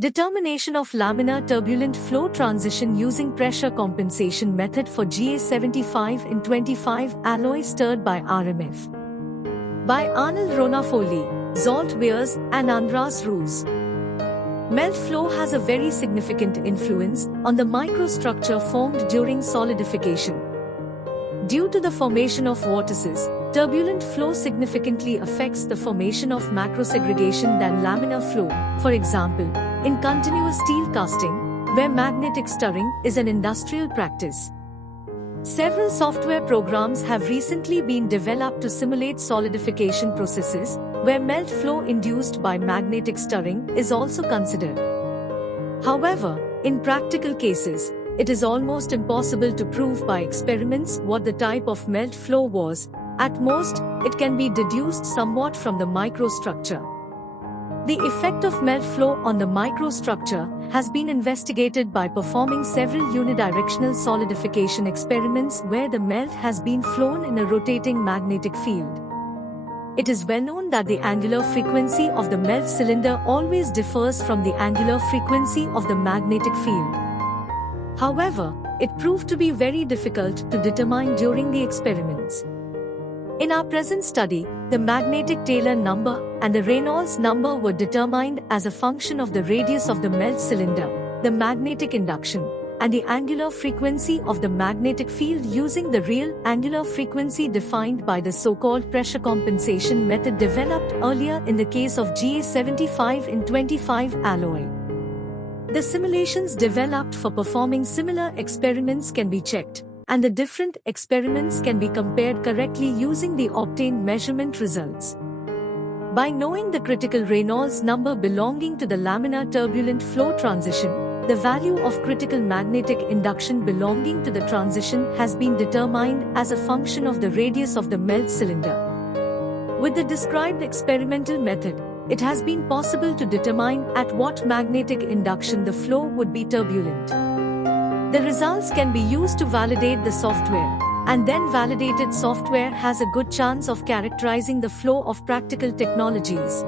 Determination of laminar turbulent flow transition using pressure compensation method for GA75 in 25 alloy stirred by RMF. By Arnold Ronafoli, Zolt Wears, and Andras Roos. Melt flow has a very significant influence on the microstructure formed during solidification. Due to the formation of vortices, turbulent flow significantly affects the formation of macrosegregation than laminar flow, for example, in continuous steel casting, where magnetic stirring is an industrial practice. Several software programs have recently been developed to simulate solidification processes, where melt flow induced by magnetic stirring is also considered. However, in practical cases, it is almost impossible to prove by experiments what the type of melt flow was. At most, it can be deduced somewhat from the microstructure. The effect of melt flow on the microstructure has been investigated by performing several unidirectional solidification experiments where the melt has been flown in a rotating magnetic field. It is well known that the angular frequency of the melt cylinder always differs from the angular frequency of the magnetic field. However, it proved to be very difficult to determine during the experiments. In our present study, the magnetic Taylor number and the Reynolds number were determined as a function of the radius of the melt cylinder, the magnetic induction, and the angular frequency of the magnetic field using the real angular frequency defined by the so-called pressure compensation method developed earlier in the case of GA75 in 25 alloy. The simulations developed for performing similar experiments can be checked, and the different experiments can be compared correctly using the obtained measurement results. By knowing the critical Reynolds number belonging to the laminar turbulent flow transition, the value of critical magnetic induction belonging to the transition has been determined as a function of the radius of the melt cylinder. With the described experimental method, it has been possible to determine at what magnetic induction the flow would be turbulent. The results can be used to validate the software, and then validated software has a good chance of characterizing the flow of practical technologies.